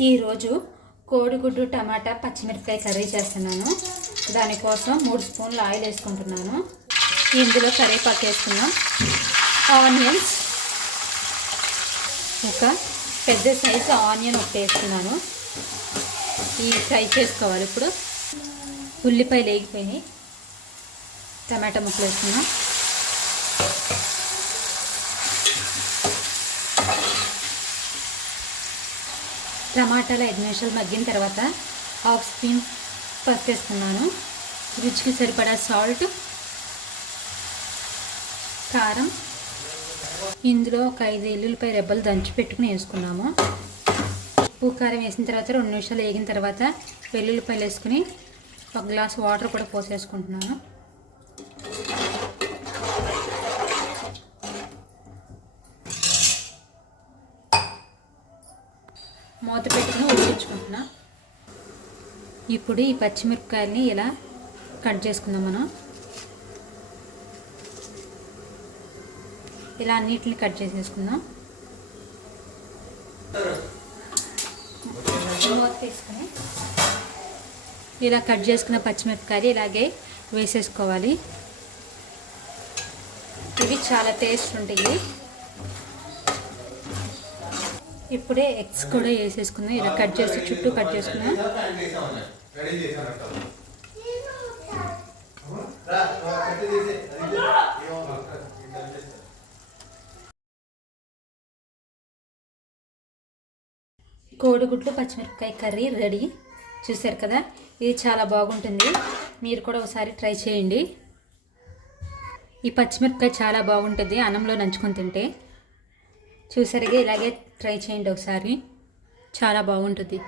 ఈరోజు కోడిగుడ్డు టమాటా పచ్చిమిరపకాయ కర్రీ చేస్తున్నాను. దానికోసం 3 స్పూన్ల ఆయిల్ వేసుకుంటున్నాను. ఇందులో కరివేపాకు వేసుకున్నాం, ఆనియన్స్, ఒక పెద్ద సైజు ఆనియన్ ఒకటి వేసుకున్నాను. ఈ ఫ్రై చేసుకోవాలి. ఇప్పుడు ఉల్లిపాయలు వేగిపోయినాయి, టమాటా ముక్కలు వేసుకున్నాం. టమాటాలు 5 నిమిషాలు మగ్గిన తర్వాత 1/2 స్పూన్ పసుపు వేసుకున్నాను. రుచికి సరిపడా సాల్ట్, కారం. ఇందులో ఒక 5 ఎల్లుల్లిపాయ రెబ్బలు దంచి పెట్టుకుని వేసుకున్నాము. ఉప్పు కారం వేసిన తర్వాత 2 నిమిషాలు వేగిన తర్వాత వెల్లుల్లిపాయలు వేసుకుని 1 గ్లాస్ వాటర్ కూడా పోసేసుకుంటున్నాను. మూత పెట్టుకుని ఉడికించుకుంటున్నా. ఇప్పుడు ఈ పచ్చిమిరపకాయలని ఇలా కట్ చేసుకుందాం. మనం ఇలా అన్నిటిని కట్ చేసేసుకుందాం. మూత తీసుకుని ఇలా కట్ చేసుకున్న పచ్చిమిరపకాయలు ఇలాగే వేసేసుకోవాలి. ఇవి చాలా టేస్ట్ ఉంటాయి. ఇప్పుడే ఎగ్స్ కూడా వేసేసుకుందాం. ఇలా కట్ చేసి చుట్టూ కట్ చేసుకుందాం. కోడిగుడ్లు పచ్చిమిరపకాయ కర్రీ రెడీ. చూసారు కదా, ఇది చాలా బాగుంటుంది. మీరు కూడా ఒకసారి ట్రై చేయండి. ఈ పచ్చిమిరపకాయ చాలా బాగుంటుంది అన్నంలో నంచుకొని తింటే. చూసారుగా, ఇలాగే ట్రై చేయండి ఒకసారి, చాలా బాగుంటుంది.